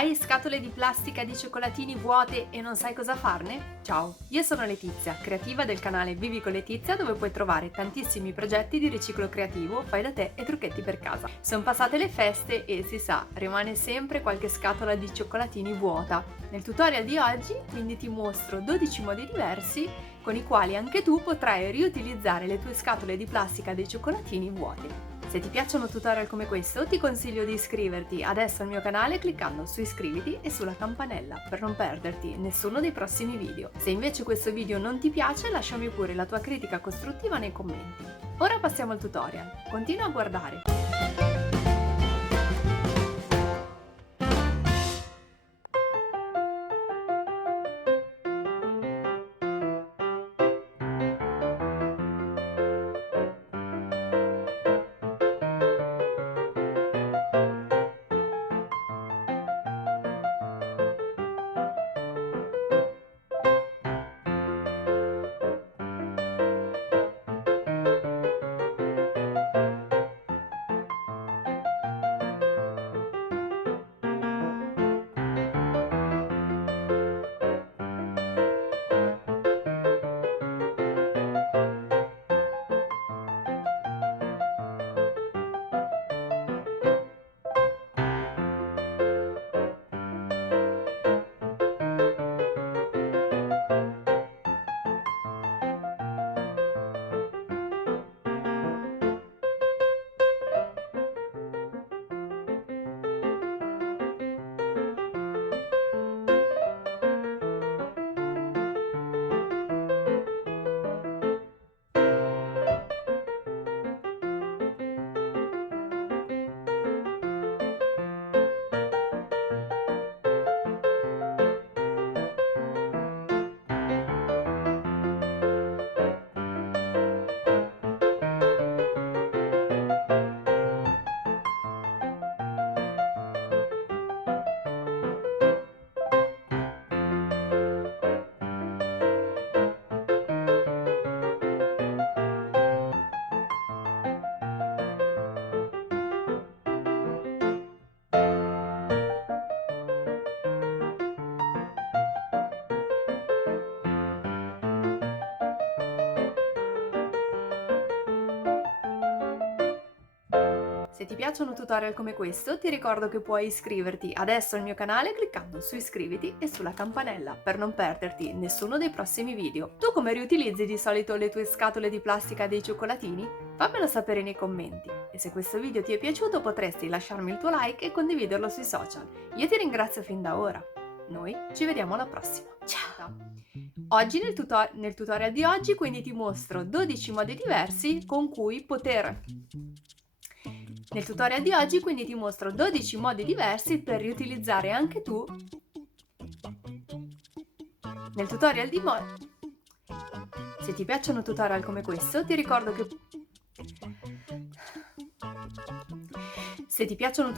Hai scatole di plastica di cioccolatini vuote e non sai cosa farne? Ciao, io sono Letizia, creativa del canale Vivi con Letizia, dove puoi trovare tantissimi progetti di riciclo creativo, fai da te e trucchetti per casa. Sono passate le feste e si sa, rimane sempre qualche scatola di cioccolatini vuota. Nel tutorial di oggi quindi ti mostro 12 modi diversi con i quali anche tu potrai riutilizzare le tue scatole di plastica dei cioccolatini vuote. Se ti piacciono tutorial come questo, ti consiglio di iscriverti adesso al mio canale cliccando su iscriviti e sulla campanella per non perderti nessuno dei prossimi video. Se invece questo video non ti piace, lasciami pure la tua critica costruttiva nei commenti. Ora passiamo al tutorial. Continua a guardare. Se ti piacciono tutorial come questo, ti ricordo che puoi iscriverti adesso al mio canale cliccando su iscriviti e sulla campanella per non perderti nessuno dei prossimi video. Tu come riutilizzi di solito le tue scatole di plastica dei cioccolatini? Fammelo sapere nei commenti. E se questo video ti è piaciuto potresti lasciarmi il tuo like e condividerlo sui social. Io ti ringrazio fin da ora. Noi ci vediamo alla prossima. Ciao! Oggi nel tutorial di oggi quindi ti mostro 12 modi diversi con cui poter... Nel tutorial di oggi quindi ti mostro 12 modi diversi per riutilizzare anche tu. Nel tutorial di Se ti piacciono tutorial come questo, ti ricordo che... Se ti piacciono